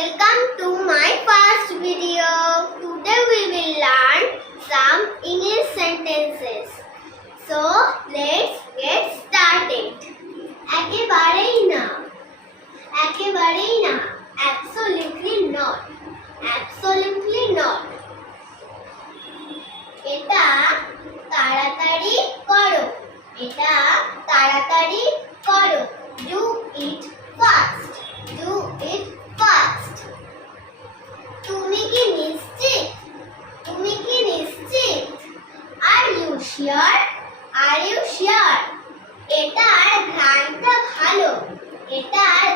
welcome to my first video. Today we will learn some English sentences. So let's get started. একেবারেই না, একেবারেই না, absolutely not, absolutely not. এটা তাড়াতাড়ি করো, এটা তাড়াতাড়ি করো. Do it fast, do it fast. তুমি কি নিশ্চিত, তুমি কি নিশ্চিত? Are you sure, are you sure? এটার ঘ্রাণটা ভালো, এটার